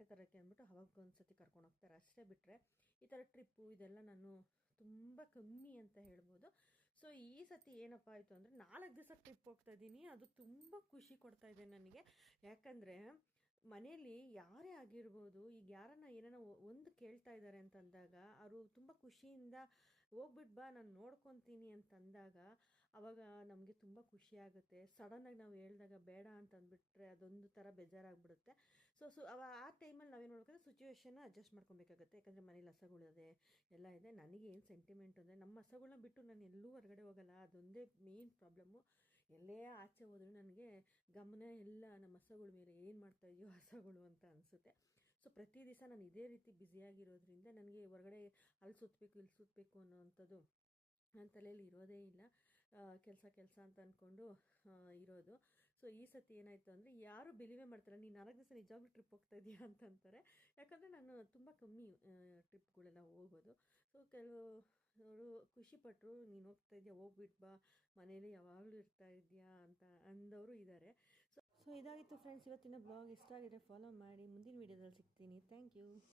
ಬಟ್ಟೆ ತರೋಕ್ಕೆ ಅಂದ್ಬಿಟ್ಟು ಅವಾಗ ಒಂದು ಸತಿ ಕರ್ಕೊಂಡು ಹೋಗ್ತಾರೆ ಅಷ್ಟೇ. ಬಿಟ್ಟರೆ ಈ ಥರ ಟ್ರಿಪ್ಪು ಇದೆಲ್ಲ ನಾನು ತುಂಬ ಕಮ್ಮಿ ಅಂತ ಹೇಳ್ಬೋದು. ಸೊ ಈ ಸತಿ ಏನಪ್ಪ ಆಯಿತು ಅಂದರೆ 4 ದಿವಸ ಟ್ರಿಪ್ ಹೋಗ್ತಾಯಿದ್ದೀನಿ. ಅದು ತುಂಬ ಖುಷಿ ಕೊಡ್ತಾಯಿದೆ ನನಗೆ. ಯಾಕಂದರೆ ಮನೇಲಿ ಯಾರೇ ಆಗಿರ್ಬೋದು, ಈಗ ಯಾರನ್ನ ಏನಾರ ಒಂದು ಕೇಳ್ತಾ ಇದ್ದಾರೆ ಅಂತಂದಾಗ ಅವರು ತುಂಬ ಖುಷಿಯಿಂದ ಹೋಗ್ಬಿಟ್ಟು ಬಾ ನಾನು ನೋಡ್ಕೊತೀನಿ ಅಂತಂದಾಗ ಆವಾಗ ನಮಗೆ ತುಂಬ ಖುಷಿ ಆಗುತ್ತೆ. ಸಡನ್ನಾಗಿ ನಾವು ಹೇಳಿದಾಗ ಬೇಡ ಅಂತಂದ್ಬಿಟ್ರೆ ಅದೊಂದು ಥರ ಬೇಜಾರಾಗ್ಬಿಡುತ್ತೆ. ಆ ಟೈಮಲ್ಲಿ ನಾವೇನು ಮಾಡ್ಬೇಕಂದ್ರೆ ಸಿಚುವೇಶನ್ನ ಅಡ್ಜಸ್ಟ್ ಮಾಡ್ಕೊಬೇಕಾಗುತ್ತೆ. ಯಾಕಂದರೆ ಮನೇಲಿ ಹಸಗಳಿದೆ ಎಲ್ಲ ಇದೆ. ನನಗೆ ಏನು ಸೆಂಟಿಮೆಂಟ್ ಅಂದರೆ ನಮ್ಮ ಹಸಗಳನ್ನ ಬಿಟ್ಟು ನಾನು ಎಲ್ಲೂ ಹೊರಗಡೆ ಹೋಗಲ್ಲ. ಅದೊಂದೇ ಮೇನ್ ಪ್ರಾಬ್ಲಮ್ಮು. ಎಲ್ಲೇ ಆಚೆ ಹೋದರೂ ನನಗೆ ಗಮನ ಎಲ್ಲ ನಮ್ಮ ಹಸಗಳ ಮೇಲೆ, ಏನು ಮಾಡ್ತಾಯಿದೆಯೋ ಹಸಗಳು ಅಂತ ಅನಿಸುತ್ತೆ. ಸೊ ಪ್ರತಿ ದಿವಸ ನಾನು ಇದೇ ರೀತಿ ಬ್ಯುಸಿಯಾಗಿರೋದ್ರಿಂದ ನನಗೆ ಹೊರಗಡೆ ಅಲ್ಲಿ ಸುತ್ತಬೇಕು ಇಲ್ಲಿ ಸುತ್ತಬೇಕು ಅನ್ನೋವಂಥದ್ದು ನನ್ನ ತಲೆಯಲ್ಲಿ ಇರೋದೇ ಇಲ್ಲ. ಕೆಲಸ ಅಂತ ಅಂದ್ಕೊಂಡು ಇರೋದು. ಸೊ ಈ ಸತಿ ಏನಾಯಿತು ಅಂದರೆ ಯಾರೂ ಬಿಲೀವೇ ಮಾಡ್ತಾರೆ, ನೀನು 4 ದಿವಸ ನಿಜವಾಗ್ಲೂ ಟ್ರಿಪ್ ಹೋಗ್ತಾ ಇದೆಯಾ ಅಂತಂತಾರೆ. ಯಾಕಂದರೆ ನಾನು ತುಂಬ ಕಮ್ಮಿ ಟ್ರಿಪ್ಗಳೆಲ್ಲ ಹೋಗೋದು. ಸೊ ಕೆಲವರು ಖುಷಿಪಟ್ಟರು, ನೀನು ಹೋಗ್ತಾ ಇದೆಯಾ ಹೋಗ್ಬಿಟ್ಟು ಬಾ, ಮನೇಲಿ ಯಾವಾಗಲೂ ಇರ್ತಾ ಇದೆಯಾ ಅಂತ ಅಂದವರು ಇದ್ದಾರೆ. ಸೊ ಇದಾಗಿತ್ತು ಫ್ರೆಂಡ್ಸ್ ಇವತ್ತಿನ ಬ್ಲಾಗ್. ಇಷ್ಟ ಆಗಿದ್ರೆ ಫಾಲೋ ಮಾಡಿ. ಮುಂದಿನ ವೀಡಿಯೋದಲ್ಲಿ ಸಿಗ್ತೀನಿ. Thank you.